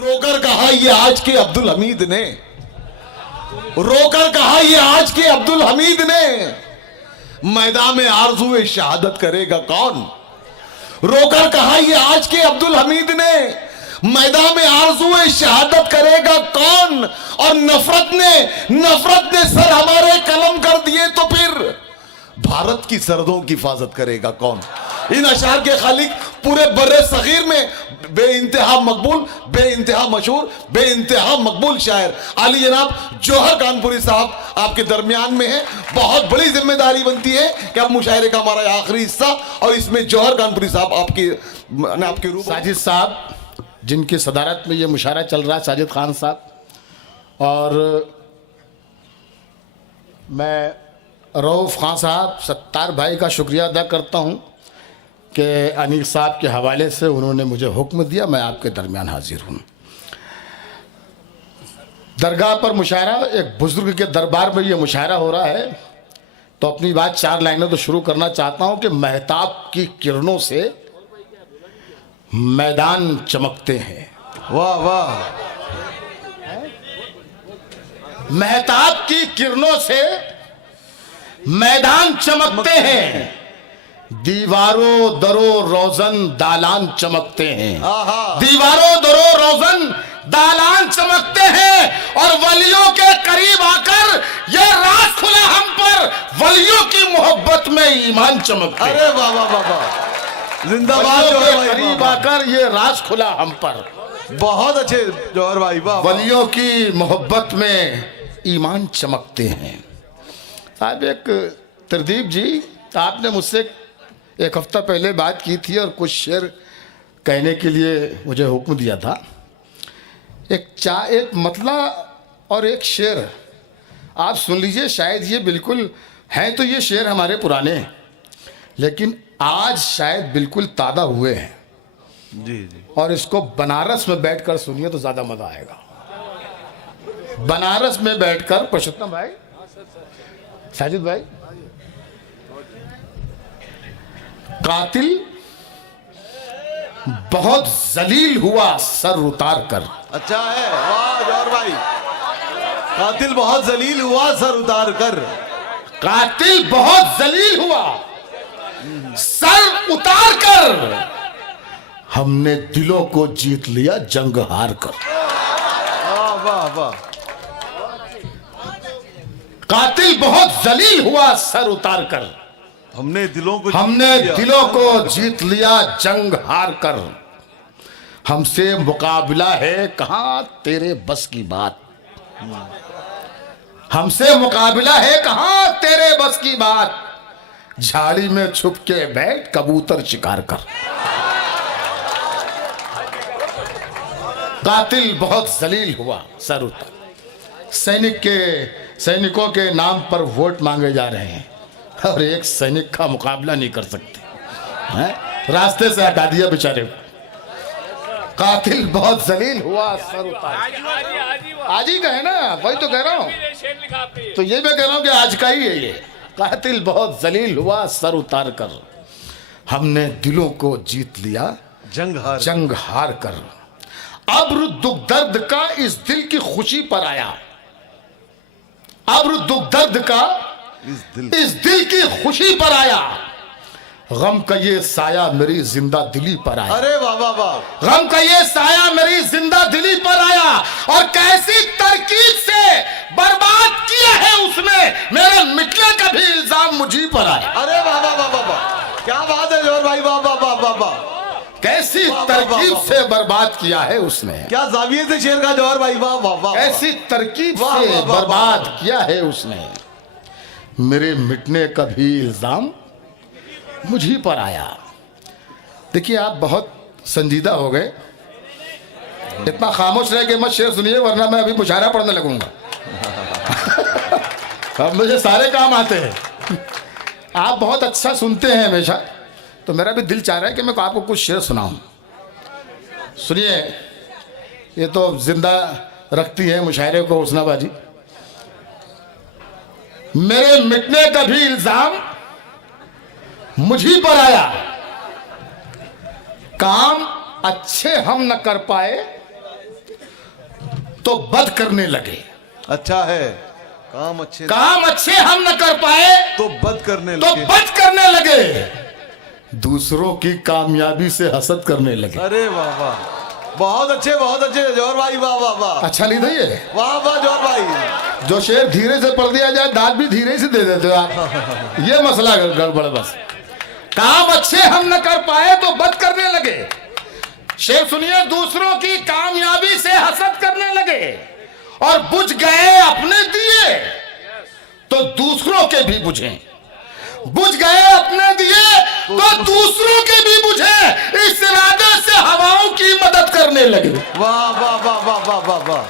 रोकर कहा ये आज के अब्दुल हमीद ने, रोकर कहा ये आज के अब्दुल हमीद ने, मैदान में आरज़ूए शहादत करेगा कौन। रोकर कहा ये आज के अब्दुल हमीद ने, मैदान में आरज़ूए शहादत करेगा कौन। और नफरत ने सर हमारे कलम कर दिए तो फिर भारत की सरहदों की हिफाजत करेगा कौन। इन अशार के खालिक पूरे बर्रे सगीर में बेइंतहा मकबूल, बेइंतहा मशहूर, बेइंतहा मकबूल शायर आली जनाब जौहर कानपुरी साहब आपके दरमियान में है। बहुत बड़ी जिम्मेदारी बनती है कि अब मुशायरे का हमारा आखिरी हिस्सा, और इसमें जौहर कानपुरी साहब आपके रूप साजिद साहब जिनकी सदारत में ये मुशायरा चल रहा है, साजिद खान साहब, और मैं रऊफ खान साहब सत्तार भाई का शुक्रिया अदा करता हूँ कि अनीक साहब के हवाले से उन्होंने मुझे हुक्म दिया, मैं आपके दरमियान हाजिर हूँ। दरगाह पर मुशायरा, एक बुजुर्ग के दरबार में ये मुशायरा हो रहा है, तो अपनी बात 4 लाइनों तो शुरू करना चाहता हूँ कि महताब की किरणों से मैदान चमकते हैं। वाह वाह। महताब की किरणों से मैदान चमकते हैं, दीवारों दरो रोजन दालान चमकते हैं, दीवारों दरो रोजन दालान चमकते हैं। और वलियों के करीब आकर ये राज खुला हम पर, वलियों की मोहब्बत में ईमान चमकते हैं। अरे वाह वाह वाह वाह, जिंदाबाद वलियों के करीब आकर ये राज खुला हम पर, बहुत अच्छे जौहर भाई, वाह। वलियों की मोहब्बत में ईमान चमकते हैं। साहब एक तरदीप जी, आपने मुझसे 1 हफ्ता पहले बात की थी और कुछ शेर कहने के लिए मुझे हुक्म दिया था। एक मतला और एक शेर आप सुन लीजिए, शायद ये बिल्कुल हैं तो ये शेर हमारे पुराने हैं, लेकिन आज शायद बिल्कुल ताज़ा हुए हैं जी जी। और इसको बनारस में बैठकर सुनिए तो ज़्यादा मज़ा आएगा। बनारस में बैठकर पुरुषोत्तम भाई, साजिद भाई, कातिल बहुत जलील हुआ सर उतार कर। अच्छा है, वाह जौहर भाई। कातिल बहुत जलील हुआ सर उतार कर, कातिल बहुत जलील हुआ सर उतार कर, हमने दिलों को जीत लिया जंग हार कर। वाह वाह वाह। कातिल बहुत जलील हुआ सर उतार कर, हमने दिलों को जीत लिया जंग हार कर। हमसे मुकाबला है कहां तेरे बस की बात, हमसे मुकाबला है कहां तेरे बस की बात, झाड़ी में छुप के बैठ कबूतर शिकार कर। कातिल बहुत जलील हुआ सर उतार। सैनिकों के नाम पर वोट मांगे जा रहे हैं और एक सैनिक का मुकाबला नहीं कर सकते हैं? रास्ते से हटा दिया बेचारे को। कातिल बहुत जलील हुआ सर उतार। आज ही का है ना, वही तो कह रहा हूँ, तो ये मैं कह रहा हूँ कि आज का ही है ये। कातिल बहुत जलील हुआ सर उतार कर, हमने दिलों को जीत लिया जंग हार कर। अब्र दुख दर्द का इस दिल की खुशी पर आया, अब्र दुख दर्द का इस दिल की खुशी पर आया, गम का ये साया मेरी जिंदा दिली पर आया। अरे वाह वाह वाह। गम का ये साया मेरी जिंदा दिली पर आया, और कैसी तरकीब से बर्बाद किया है उसने, मेरे मिटने का भी इल्जाम मुझी पर आया। अरे वाह वाह वाह वाह, क्या बात है जौहर भाई, वाह वाह वाह वाह वाह। कैसी तरकीब से बर्बाद किया है उसने, क्या जाविये से शेर का जौहर भाई, वाह वाह वाह। ऐसी तरकीब से बर्बाद किया है उसने, मेरे मिटने का भी इल्जाम मुझी पर आया। देखिए आप बहुत संजीदा हो गए, इतना खामोश रह के मत शेर सुनिए वरना मैं अभी मुशायरा पढ़ने लगूंगा। अब मुझे सारे काम आते हैं, आप बहुत अच्छा सुनते हैं हमेशा, तो मेरा भी दिल चाह रहा है कि मैं आपको कुछ शेर सुनाऊं। सुनिए, ये तो जिंदा रखती है मुशायरे को हुस्नाबाजी। मेरे मिटने का भी इल्जाम मुझी पर आया, काम अच्छे हम न कर पाए तो बद करने लगे। अच्छा है, काम अच्छे हम न कर पाए तो बद करने तो लगे। बद करने लगे, दूसरों की कामयाबी से हसद करने लगे। अरे वाह वाह, बहुत अच्छे जौहर भाई, वाह वाह वाह, अच्छा नहीं था ये? वाह वाह जौहर भाई। जो शेर धीरे से पढ़ दिया जाए दाद भी धीरे से दे देते हो आप। ये मसला गड़बड़ बस। काम अच्छे हम न कर पाए तो बद करने लगे। शेर सुनिए, दूसरों की कामयाबी से हसद करने लगे और बुझ गए अपने दिए तो दूसरों के भी बुझें। बुझ गए अपने दिए तो दूसरों के भी बुझे, इस इरादे से हवाओं की मदद करने लगे। वाह वाह वाह वाह वाह वाह वाह,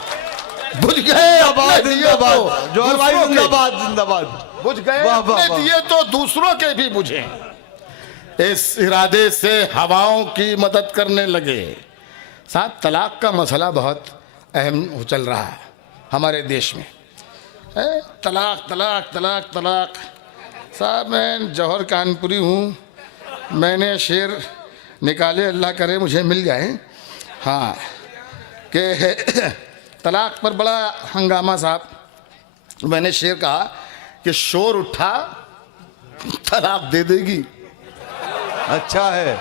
बुझ गए अपने दिए जिंदाबाद तो जौहर भाई, दूसरों के- जिंदाबाद जिंदाबाद। बुझ गए वाह, वाह, अपने वाह। दिए तो दूसरों के भी बुझे, इस इरादे से हवाओं की मदद करने लगे। साहब, तलाक का मसला बहुत अहम चल रहा है हमारे देश में। तलाक तलाक तलाक तलाक। साहब, मैं जौहर कानपुरी हूँ, मैंने शेर निकाले, अल्लाह करे मुझे मिल जाए। हाँ, कि तलाक पर बड़ा हंगामा साहब। मैंने शेर कहा कि शोर उठा तलाक दे देगी। अच्छा है,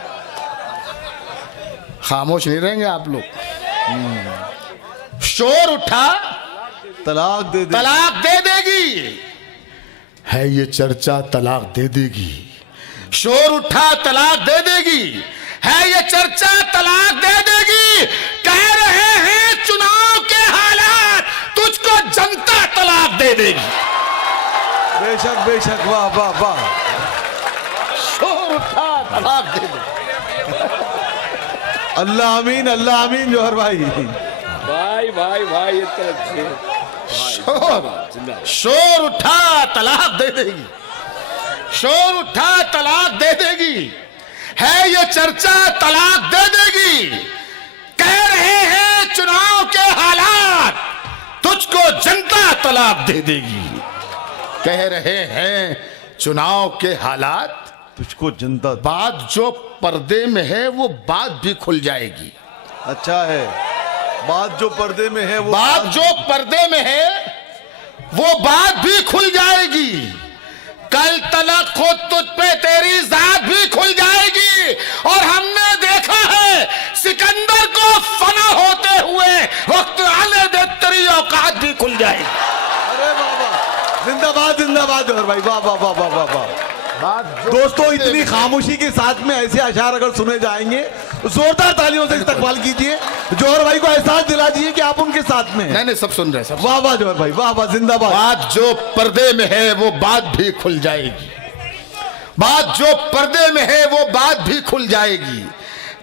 खामोश नहीं रहेंगे आप लोग। शोर उठा तलाक दे दे। तलाक दे देगी, है ये चर्चा तलाक दे देगी। शोर उठा तलाक दे देगी, है ये चर्चा तलाक दे देगी। कह रहे हैं चुनाव के हालात, तुझको जनता तलाक दे देगी। बेशक बेशक, वाह वाह वाह। शोर उठा तलाक दे देगी। अल्लाह अमीन जौहर भाई। भाई भाई भाई, ये तरफ से शोर उठा तलाक दे देगी। शोर उठा तलाक दे देगी, है ये चर्चा तलाक दे देगी। कह रहे हैं चुनाव के हालात, तुझको जनता तलाक दे देगी। कह रहे हैं चुनाव के हालात, तुझको जनता। बात जो पर्दे में है वो बात भी खुल जाएगी। अच्छा है, बात जो पर्दे में है वो बात जो पर्दे में है वो बात भी खुल जाएगी। कल तलक खुद तुझ पे तेरी जात भी खुल जाएगी। और हमने देखा है सिकंदर को फना होते हुए वक्त आने दे तेरी औकात भी खुल जाएगी। अरे वाह वाह, जिंदाबाद जिंदाबाद जौहर भाई, वाह वाह वाह वाह वाह वाह। दोस्तों, इतनी खामोशी के साथ में ऐसे अशार अगर सुने जाएंगे, जोरदार तालियों से इस्तकबाल कीजिए। जौहर भाई को एहसास दिला दीजिए कि आप उनके साथ में हैं। नहीं सब सुन रहे हैं सब। वाह वाह जौहर भाई, वाह वाह, जिंदाबाद। बात जो पर्दे में है वो बात भी खुल जाएगी। बात जो पर्दे में है वो बात भी खुल जाएगी।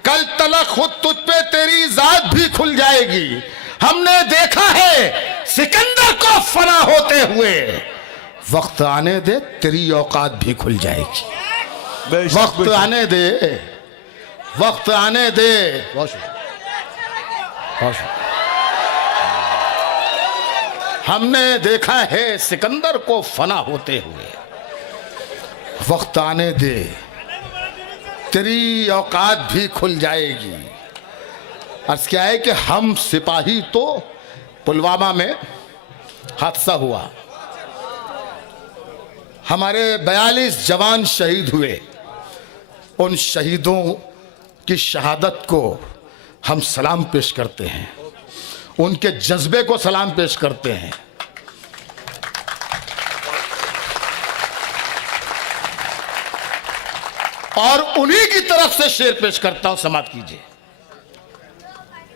कल तलक खुद तुझ पे तेरी जात भी खुल जाएगी। हमने देखा है सिकंदर को फना होते हुए, वक्त आने दे तेरी औकात भी खुल जाएगी। बेशक, वक्त बेशक। आने दे, वक्त आने दे। हमने देखा है सिकंदर को फना होते हुए, वक्त आने दे तेरी औकात भी खुल जाएगी। अर्ज क्या है कि हम सिपाही, तो पुलवामा में हादसा हुआ, हमारे 42 जवान शहीद हुए। उन शहीदों की शहादत को हम सलाम पेश करते हैं, उनके जज्बे को सलाम पेश करते हैं। और उन्हीं की तरफ से शेर पेश करता हूं, समाप्त कीजिए।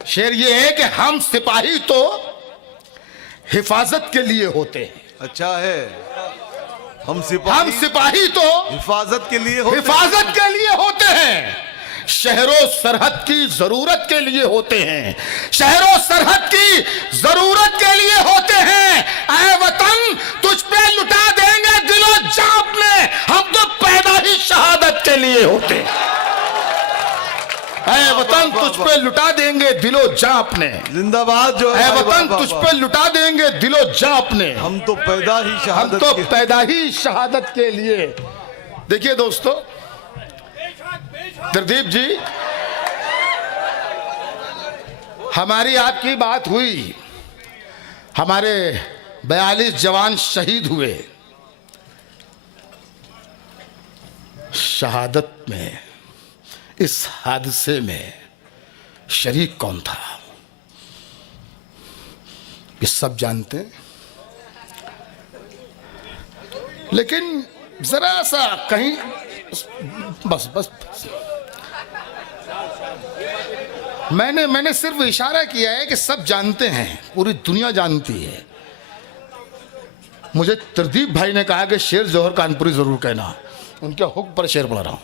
शेर ये है कि हम सिपाही तो हिफाजत के लिए होते हैं। अच्छा है, हम सिपाही तो हिफाजत के लिए होते हैं। शहरों सरहद की जरूरत के लिए होते हैं। शहरों सरहद की जरूरत के लिए होते हैं। ऐ वतन तुझ पे लुटा देंगे दिलो जान अपने, हम तो पैदा ही शहादत के लिए होते हैं। ऐ वतन तुझ पे लुटा देंगे दिलो जान अपने, जिंदाबाद जो ऐ वतन तुझ पे लुटा देंगे दिलो जान अपने, हम तो पैदा ही हम शहादत तो के। पैदा ही शहादत के लिए। देखिए दोस्तों, प्रदीप जी, हमारी आपकी बात हुई, हमारे 42 जवान शहीद हुए। शहादत में, इस हादसे में शरीक कौन था, ये सब जानते हैं। लेकिन जरा सा कहीं बस मैंने सिर्फ इशारा किया है कि सब जानते हैं, पूरी दुनिया जानती है। मुझे त्रिदीप भाई ने कहा कि शेर जौहर कानपुरी जरूर कहना, उनके हुक्म पर शेर पढ़ रहा हूं।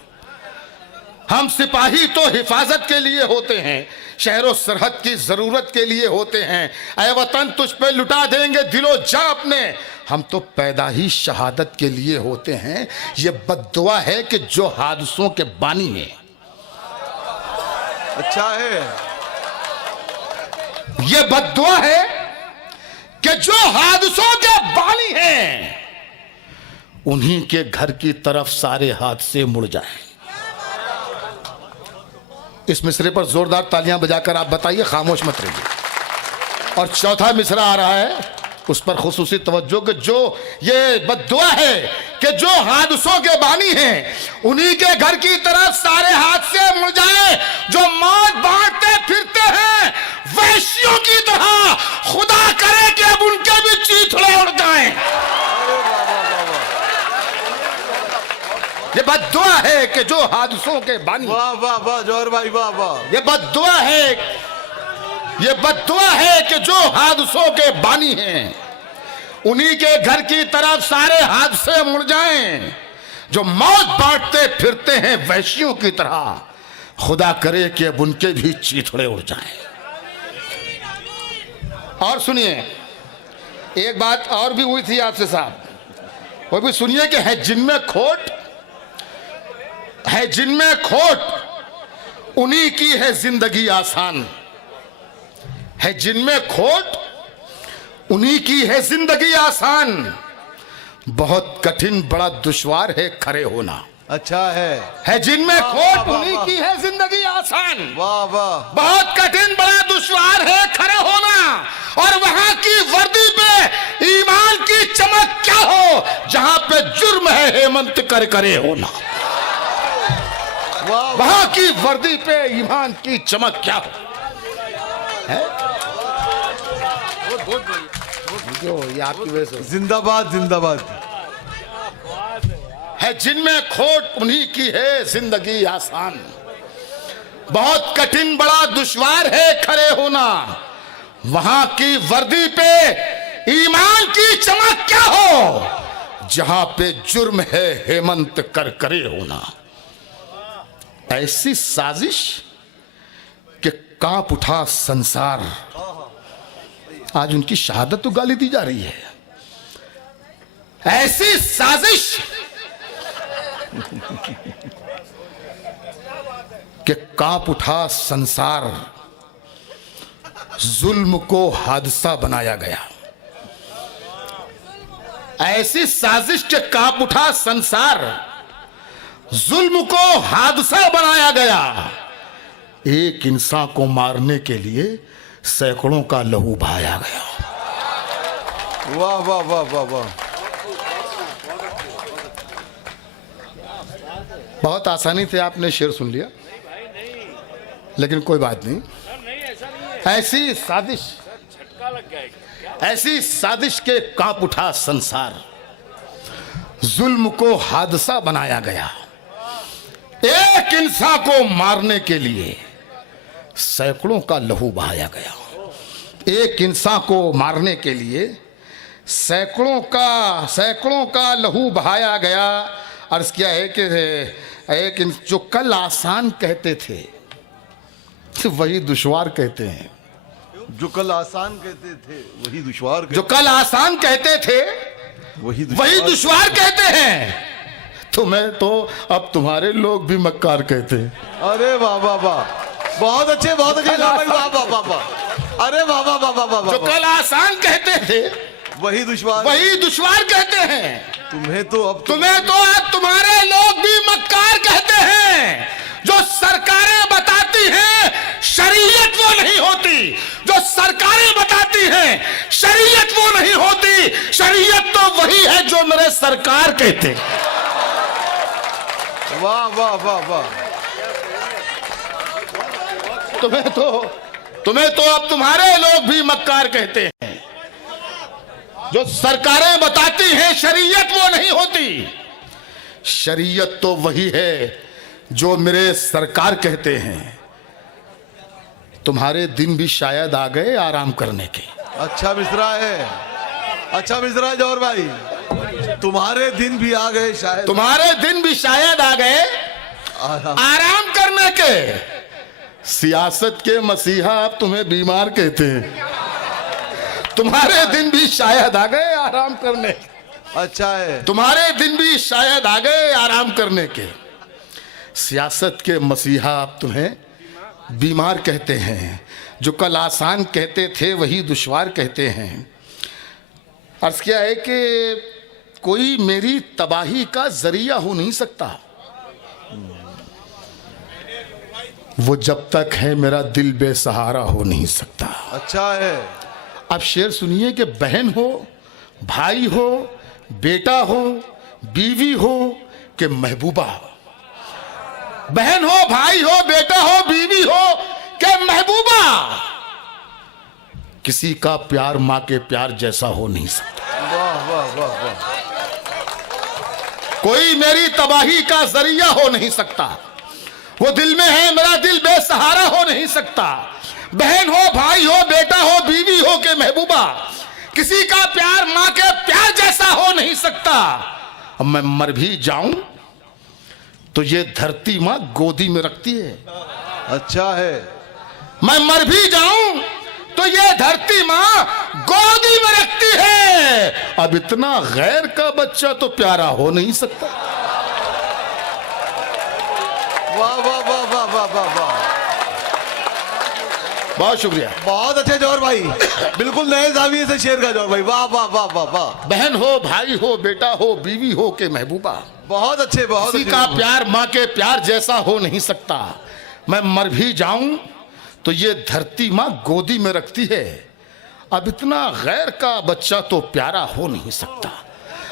हम सिपाही तो हिफाजत के लिए होते हैं, शहरों सरहद की जरूरत के लिए होते हैं। ऐ वतन तुझ पे लुटा देंगे दिलो जा अपने, हम तो पैदा ही शहादत के लिए होते हैं। ये बद्दुआ है कि जो हादसों के बानी है। अच्छा है, ये बद्दुआ है कि जो हादसों के बानी हैं, उन्हीं के घर की तरफ सारे हादसे मुड़ जाएं। इस मिसरे पर जोरदार तालियां बजाकर आप बताइए, खामोश मत रहिए। और चौथा मिसरा आ रहा है, उस पर खुसूसी तवज्जो कि जो ये बद्दुआ है कि जो हादसों के बानी हैं, उन्हीं के घर की तरफ सारे हादसे मुड़ जाए। जो मौत बांटते फिरते हैं वैश्यों की तरह, खुदा करे कि अब उनके भी चीथड़े उड़ जाएं। ये बद्दुआ है कि जो हादसों के बानी, वाह वाह वाह जौहर भाई वाह वाह। ये बद्दुआ है कि जो हादसों के बानी हैं, उन्हीं के घर की तरफ सारे हादसे मुड़ जाएं। जो मौत बांटते फिरते हैं वैश्यों की तरह, खुदा करे कि अब उनके भी चीथड़े उड़ जाएं। और सुनिए, एक बात और भी हुई थी आपसे साहब, वो भी सुनिए कि है जिनमें खोट उन्हीं की है जिंदगी आसान। है जिनमें खोट उन्हीं की है जिंदगी आसान, बहुत कठिन बड़ा दुश्वार है खड़े होना। अच्छा है जिनमें खोट उन्हीं की है जिंदगी आसान, वाह वाह। बहुत कठिन बड़ा दुश्वार है खड़े होना। और वहां की वर्दी पे ईमान की चमक क्या हो, जहां पे जुर्म है हेमंत कर करे होना। वहां की वर्दी पे ईमान की चमक क्या हो है? जो ये आपकी वजह से जिंदाबाद जिंदाबाद। है जिनमें खोट उन्हीं की है जिंदगी आसान, बहुत कठिन बड़ा दुश्वार है खड़े होना। वहां की वर्दी पे ईमान की चमक क्या हो, जहां पे जुर्म है हेमंत कर करे होना। ऐसी साजिश कि कांप उठा संसार, आज उनकी शहादत तो गाली दी जा रही है। ऐसी साजिश कि कांप उठा संसार, जुल्म को हादसा बनाया गया। ऐसी साजिश के कांप उठा संसार, जुल्म को हादसा बनाया गया। एक इंसान को मारने के लिए सैकड़ों का लहू बहाया गया। वाह वाह वाह वाह वाह। बहुत आसानी से आपने शेर सुन लिया, लेकिन कोई बात नहीं। ऐसी साजिश के कांप उठा संसार, जुल्म को हादसा बनाया गया। एक इंसान को मारने के लिए सैकड़ों का लहू बहाया गया। एक इंसान को मारने के लिए सैकड़ों का लहू बहाया गया। अर्ज किया है कि जो कल आसान कहते थे वही दुश्वार कहते हैं। जो कल आसान कहते थे वही दुश्वार, जो कल आसान कहते थे वही दुश्वार कहते हैं। तुम्हें तो अब तुम्हारे लोग भी मक्कार कहते हैं। अरे वाह वाह वाह, बहुत अच्छे वाह वाह वाह वाह। अरे वाह वाह वाह वाह वाह। जो कल आसान कहते थे वही दुश्वार कहते हैं। तुम्हें तो अब तुम्हारे लोग भी मक्कार कहते हैं। जो सरकारें बताती हैं शरीयत शरीयत वो नहीं होती जो सरकारें बताती हैं, शरीयत वो नहीं होती, शरीयत तो वही है जो मेरे सरकार कहते हैं। वाह वाह वाह वाह। तुम्हें तो अब तुम्हारे लोग भी मक्कार कहते हैं। जो सरकारें बताती हैं शरीयत वो नहीं होती, शरीयत तो वही है जो मेरे सरकार कहते हैं। तुम्हारे दिन भी शायद आ गए आराम करने के। अच्छा मिश्रा है, अच्छा मिश्रा है जौहर भाई, तुम्हारे दिन भी आ गए शायद, तुम्हारे दिन भी शायद आ गए आराम करने के। सियासत के मसीहा अब तुम्हें बीमार कहते हैं। तुम्हारे दिन भी शायद आ गए आराम करने। अच्छा है, तुम्हारे दिन भी शायद आ गए आराम करने के। सियासत के मसीहा अब तुम्हें बीमार कहते हैं। जो कल आसान कहते थे वही दुश्वार कहते हैं। अर्ज क्या है कि कोई मेरी तबाही का जरिया हो नहीं सकता। वो जब तक है मेरा दिल बेसहारा हो नहीं सकता। अच्छा है। अब शेर सुनिए कि बहन हो, भाई हो, बेटा हो, बीवी हो कि महबूबा। बहन हो, भाई हो, बेटा हो, बीवी हो कि महबूबा, किसी का प्यार मां के प्यार जैसा हो नहीं सकता। वाह वाह वाह वाह। कोई मेरी तबाही का जरिया हो नहीं सकता। वो दिल में है मेरा दिल बेसहारा हो नहीं सकता। बहन हो, भाई हो, बेटा हो, बीवी हो के महबूबा, किसी का प्यार मां के प्यार जैसा हो नहीं सकता। अब मैं मर भी जाऊं तो ये धरती मां गोदी में रखती है। अच्छा है। मैं मर भी जाऊं तो ये धरती मां गोदी में रखती है। अब इतना गैर का बच्चा तो प्यारा हो नहीं सकता। वाह वाह वाह वाह वाह वाह वाह। बहुत शुक्रिया। बहुत अच्छे जौहर भाई, बिल्कुल नए जाविये से शेर का जौहर भाई। वाह वाह वाह वाह वाह। बहन हो, भाई हो, बेटा हो, बीवी हो के महबूबा, बहुत अच्छे, बहुत किसी अच्छे। का प्यार मां के प्यार जैसा हो नहीं सकता। मैं मर भी जाऊं तो ये धरती मां गोदी में रखती है। अब इतना गैर का बच्चा तो प्यारा हो नहीं सकता।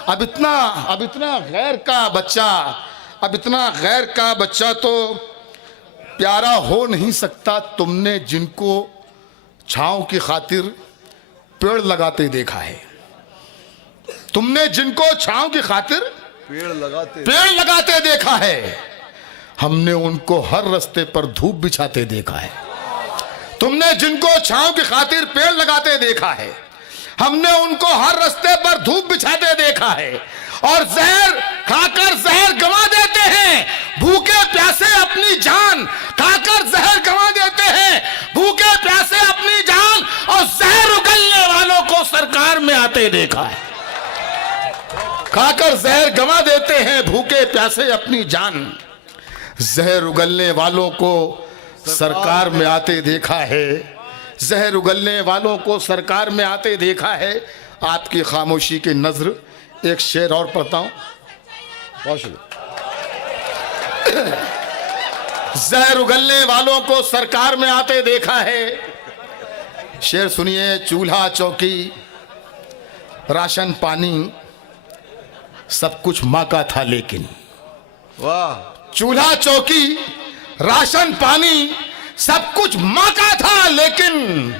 अब इतना गैर का बच्चा तो प्यारा हो नहीं सकता। तुमने जिनको छांव की खातिर पेड़ लगाते देखा है, तुमने जिनको छांव की खातिर पेड़ लगाते देखा है, हमने उनको हर रास्ते पर धूप बिछाते देखा है। तुमने जिनको छांव की खातिर पेड़ लगाते देखा है, हमने उनको हर रास्ते पर धूप बिछाते देखा है। और जहर खाकर जहर गंवा देते हैं, भूखे प्यासे अपनी जान खाकर जहर गंवा देते हैं, भूखे प्यासे अपनी जान, और जहर उगलने वालों को सरकार में आते देखा है। खाकर जहर गंवा देते हैं, भूखे प्यासे अपनी जान, जहर उगलने वालों को सरकार में आते देखा है। जहर उगलने वालों को सरकार में आते देखा है। आपकी खामोशी की नजर एक शेर और पढ़ता हूं। जहर उगलने वालों को सरकार में आते देखा है। शेर सुनिए। चूल्हा चौकी राशन पानी सब कुछ मां का था, लेकिन वाह। चूल्हा चौकी राशन पानी सब कुछ मां का था, लेकिन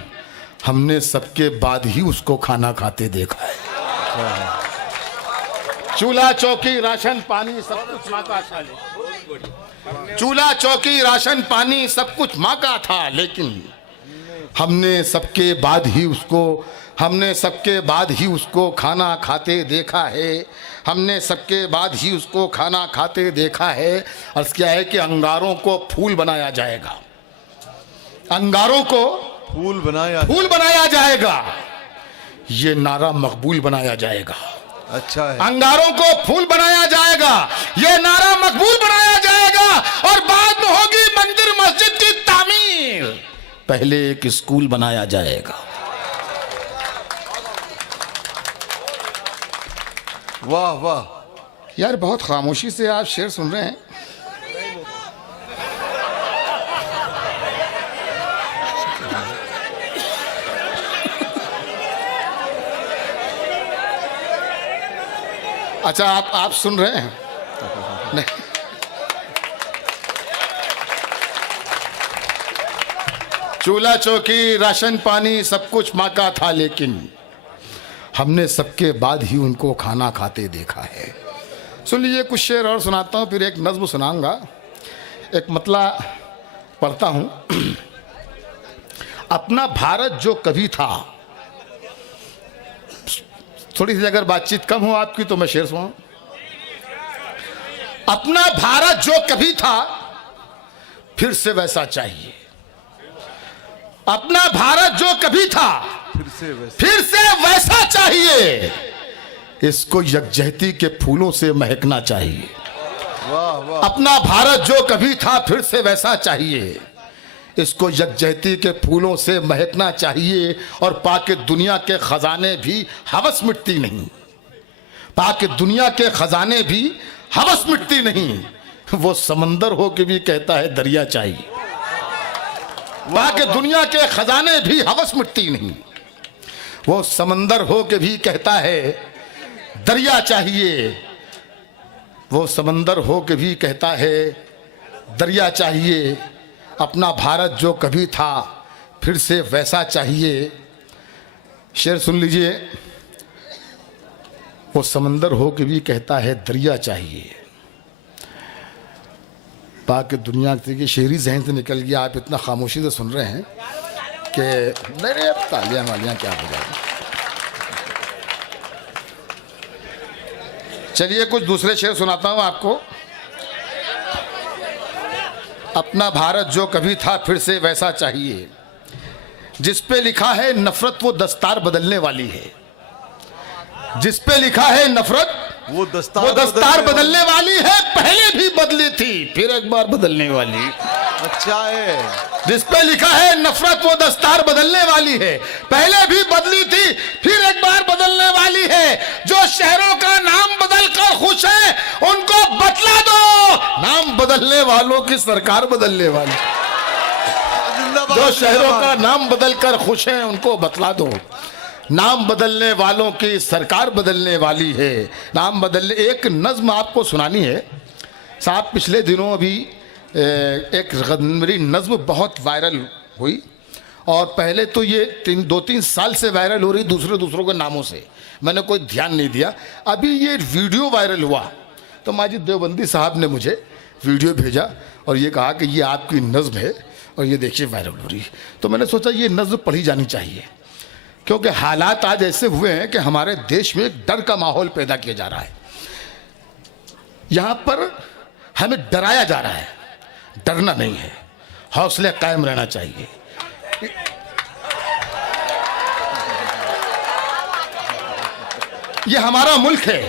हमने सबके बाद ही उसको खाना खाते देखा है। चूल्हा चौकी राशन पानी सब कुछ मां का था, चूल्हा चौकी राशन पानी सब कुछ मां का था, लेकिन हमने सबके बाद ही उसको खाना खाते देखा है। हमने सबके बाद ही उसको खाना खाते देखा है। अर्ज क्या है कि अंगारों को फूल बनाया जाएगा, अंगारों को फूल बनाया जाएगा, ये नारा मकबूल बनाया जाएगा। अच्छा है। अंगारों को फूल बनाया जाएगा, ये नारा मकबूल बनाया जाएगा, और बाद में होगी मंदिर मस्जिद की तामीर, पहले एक स्कूल बनाया जाएगा। वाह वाह। यार बहुत खामोशी से आप शेर सुन रहे हैं। अच्छा आप सुन रहे हैं? नहीं, चूल्हा चौकी राशन पानी सब कुछ माँ का था, लेकिन हमने सबके बाद ही उनको खाना खाते देखा है। सुन लीजिए, कुछ शेर और सुनाता हूँ, फिर एक नज्म सुनाऊंगा। एक मतला पढ़ता हूँ। अपना भारत जो कभी था, थोड़ी सी अगर बातचीत कम हो आपकी तो मैं शेर सुनाऊं। अपना भारत जो कभी था फिर से वैसा चाहिए। अपना भारत जो कभी था फिर से वैसा चाहिए। इसको यकजहती के फूलों से महकना चाहिए। अपना भारत जो कभी था फिर से वैसा चाहिए। इसको यकजहती के फूलों से महकना चाहिए। और पाके दुनिया के खजाने भी हवस मिटती नहीं। पाके दुनिया के खजाने भी हवस मिटती नहीं। वो समंदर हो के भी कहता है दरिया चाहिए। पाके दुनिया के खजाने भी हवस मिटती नहीं। वो समंदर हो के भी कहता है दरिया चाहिए। वो समंदर हो के भी कहता है दरिया चाहिए। अपना भारत जो कभी था फिर से वैसा चाहिए। शेर सुन लीजिए। वो समंदर हो के भी कहता है दरिया चाहिए। बाकी दुनिया की शेरी जहन से निकल गया। आप इतना खामोशी से सुन रहे हैं कि मेरे तालियां वालियां क्या हो जाएगी। चलिए कुछ दूसरे शेर सुनाता हूं आपको। अपना भारत जो कभी था फिर से वैसा चाहिए। जिस पे लिखा है नफरत वो दस्तार बदलने वाली है। जिस पे लिखा है नफरत वो दस्तार बदलने वाली है। पहले भी बदली थी फिर एक बार बदलने वाली। अच्छा है। जिस पे लिखा है नफरत वो दस्तार बदलने वाली है। पहले भी बदली थी फिर एक बार बदलने वाली है। जो शहरों का नाम बदल कर खुश है उनको बतला दो नाम बदलने वालों की सरकार बदलने वाली। जो शहरों का नाम बदल कर खुश है उनको बतला दो नाम बदलने वालों की सरकार बदलने वाली है। नाम बदलने। एक नज्म आपको सुनानी है साहब। पिछले दिनों अभी एक मेरी नज्म बहुत वायरल हुई। और पहले तो ये 2-3 साल से वायरल हो रही दूसरों के नामों से। मैंने कोई ध्यान नहीं दिया। अभी ये वीडियो वायरल हुआ तो माजिद देवबंदी साहब ने मुझे वीडियो भेजा और ये कहा कि ये आपकी नज्म है और ये देखिए वायरल हो रही है। तो मैंने सोचा ये नज्म पढ़ी जानी चाहिए, क्योंकि हालात आज ऐसे हुए हैं कि हमारे देश में एक डर का माहौल पैदा किया जा रहा है। यहाँ पर हमें डराया जा रहा है। डरना नहीं है, हौसले कायम रहना चाहिए। ये हमारा मुल्क है,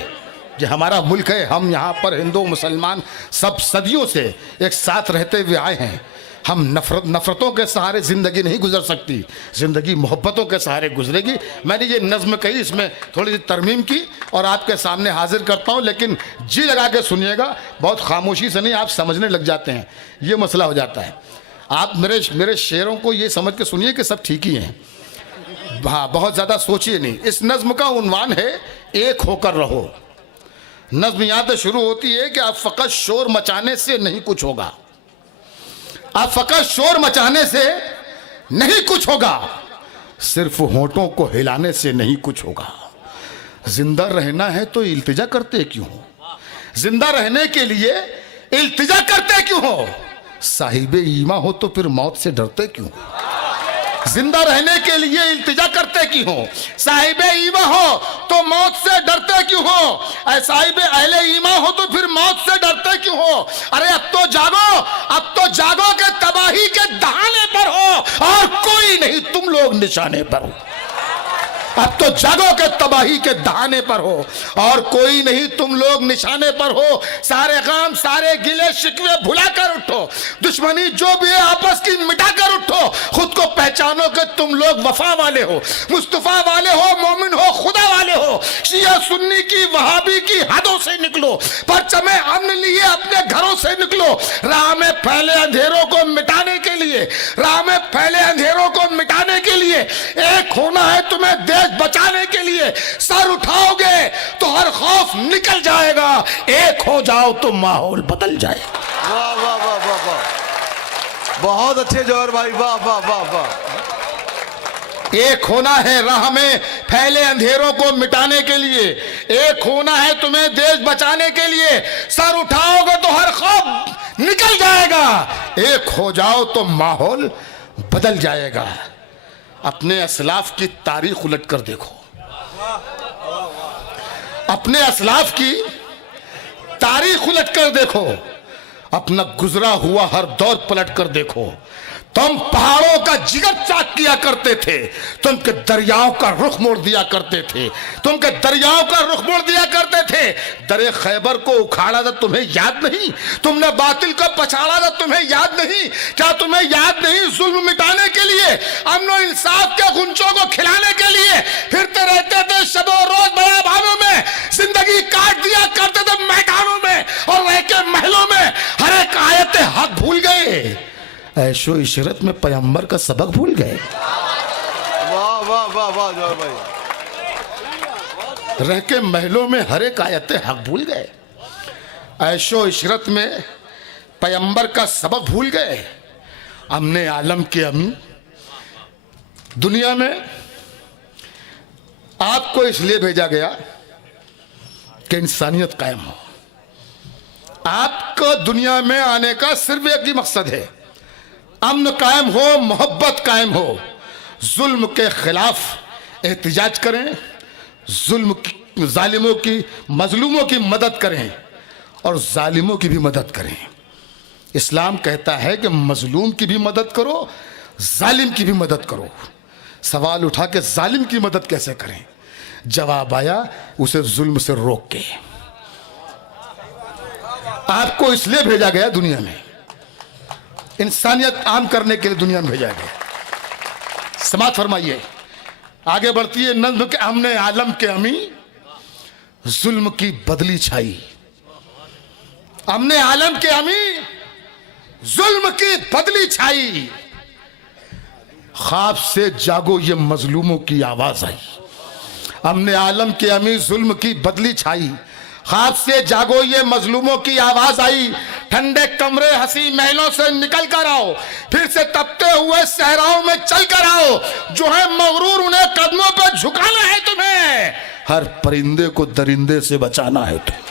ये हमारा मुल्क है। हम यहाँ पर हिंदू मुसलमान सब सदियों से एक साथ रहते हुए आए हैं। हम नफरतों के सहारे ज़िंदगी नहीं गुजर सकती। ज़िंदगी मोहब्बतों के सहारे गुजरेगी। मैंने ये नज़्म कही, इसमें थोड़ी सी तरमीम की और आपके सामने हाजिर करता हूँ। लेकिन जी लगा के सुनिएगा, बहुत खामोशी से नहीं, आप समझने लग जाते हैं, ये मसला हो जाता है। आप मेरे शेरों को ये समझ के सुनिए कि सब ठीक ही हैं। हाँ, बहुत ज़्यादा सोचिए नहीं। इस नज़्म का उन्वान है एक होकर रहो। नज़्म यहाँ से शुरू होती है कि आप फ़कत शोर मचाने से नहीं कुछ होगा। आप फ़कत शोर मचाने से नहीं कुछ होगा। सिर्फ होंठों को हिलाने से नहीं कुछ होगा। जिंदा रहना है तो इल्तिजा करते क्यों हो? जिंदा रहने के लिए इल्तिजा करते क्यों हो? साहिबे ईमा हो तो फिर मौत से डरते क्यों? जिंदा रहने के लिए इल्तिजा करते क्यों हो? साहिबे ईमा हो तो मौत से डरते क्यों हो? साहिबे अहले ईमा हो तो फिर मौत से डरते क्यों हो? अरे अब तो जागो के तबाही के दहाने पर हो और कोई नहीं तुम लोग निशाने पर हो। अब तो जागो के तबाही के दहाने पर हो और कोई नहीं तुम लोग निशाने पर हो। सारे काम सारे गिले शिकवे भुला कर उठो। दुश्मनी जो भी है आपस की मिटा कर उठो। खुद को पहचानो कि तुम लोग वफा वाले हो, मुस्तफा वाले हो, मोमिन हो, खुदा वाले हो। शिया सुन्नी की वहाबी की हदों से निकलो। परचमे अमन लिए अपने घरों से निकलो। राह में फैले अंधेरों को मिटाने के लिए, राह में फैले अंधेरों को मिटाने के लिए एक होना है तुम्हें देश बचाने के लिए। सर उठाओगे तो हर खौफ निकल जाएगा, एक हो जाओ तो माहौल बदल जाएगा। वाह वाह वाह वाह वाह, बहुत अच्छे जौहर भाई, वाह वाह वाह वाह। एक होना है राह में फैले अंधेरों को मिटाने के लिए, एक होना है तुम्हें देश बचाने के लिए। सर उठाओगे तो हर खौफ निकल जाएगा, एक हो जाओ तो माहौल बदल जाएगा। अपने असलाफ की तारीख उलट कर देखो, अपने असलाफ की तारीख उलट कर देखो, अपना गुजरा हुआ हर दौर पलट कर देखो। तुम पहाड़ों का जिगर चाक किया करते थे, तुम के दरियाओं का रुख मोड़ दिया करते थे, तुम के दरियाओं का रुख मोड़ दिया करते थे। दरे खैबर को उखाड़ा था, तुम्हें याद नहीं? तुमने बातिल को पछाड़ा था, तुम्हें याद नहीं? क्या तुम्हें याद नहीं? जुल्म मिटाने के लिए, अमन इंसाफ के गुंचों को खिलाने के लिए फिरते रहते थे शबो रोज बयाबानों में, जिंदगी काट दिया करते थे मैदानों में, और रह के महलों में हर एक आयत हक भूल गए। ऐशो इशरत में पैगंबर का सबक भूल गए। वाह वाह वाह वाह जौहर भाई, रह के महलों में हर एक आयतें हक भूल गए। ऐशो इशरत में पैगंबर का सबक भूल गए। हमने आलम के अमी दुनिया में आपको इसलिए भेजा गया कि इंसानियत कायम हो। आपको दुनिया में आने का सिर्फ एक ही मकसद है, अमन कायम हो, मोहब्बत कायम हो। जुल्म के खिलाफ एहतिजाज करें, जालिमों की मजलूमों की मदद करें और जालिमों की भी मदद करें। इस्लाम कहता है कि मजलूम की भी मदद करो, जालिम की भी मदद करो। सवाल उठा के जालिम की मदद कैसे करें? जवाब आया, उसे जुल्म से रोक के। आपको इसलिए भेजा गया दुनिया में, इंसानियत आम करने के लिए दुनिया में भेजा गया। समात फरमाइए, आगे बढ़ती है नज्म के हमने आलम के अमी जुल्म की बदली छाई। हमने आलम के अमी जुल्म की बदली छाई। ख्वाब से जागो ये मजलूमों की आवाज आई। हमने आलम के अमी जुल्म की बदली छाई। ख्वाब से जागो ये मजलूमों की आवाज आई। ठंडे कमरे हंसी महलों से निकल कर आओ, फिर से तपते हुए सहराओं में चल कर आओ। जो है मगरूर उन्हें कदमों पर झुकाना है तुम्हें, हर परिंदे को दरिंदे से बचाना है तुम्हें।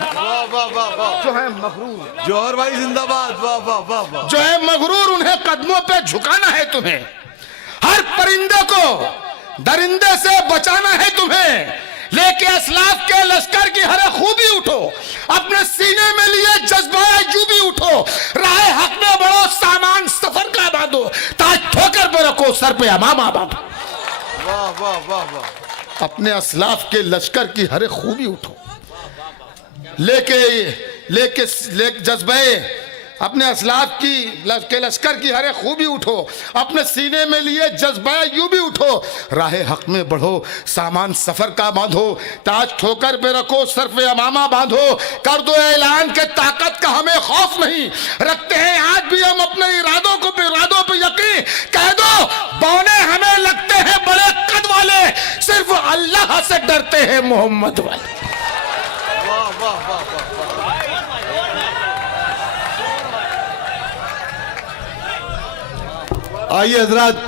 वाह वाह वाह वाह, जो है मगरूर, जौहर भाई जिंदाबाद, वाह वाह वाह वाह। जो है मगरूर उन्हें कदमों पे झुकाना है तुम्हें, हर परिंदे को दरिंदे से बचाना है तुम्हें। लेके असलाफ के लश्कर की हर खूबी उठो, अपने सीने में लिए जज्बा यूबी उठो। राह हक में बढ़ो, सामान सफर का बांधो, ताज ठोकर पे रखो, सर पे अमामा बांधो। वाह वाह वाह वाह, अपने असलाफ के लश्कर की हर खूबी उठो, लेके जज्बे अपने असलाफ की लश्कर की हरे खूबी उठो, अपने सीने में लिए जज्बा यूं भी उठो। राह हक में बढ़ो, सामान सफर का बांधो, ताज ठोकर पे रखो, सर पे अमामा बांधो। कर दो ऐलान के ताकत का हमें खौफ नहीं, रखते हैं आज भी हम अपने इरादों पे यकीन। कह दो बौने हमें लगते हैं बड़े कद वाले, सिर्फ अल्लाह से डरते हैं मोहम्मद वाले। वाह वाह वाह वाह। आइए हजरात,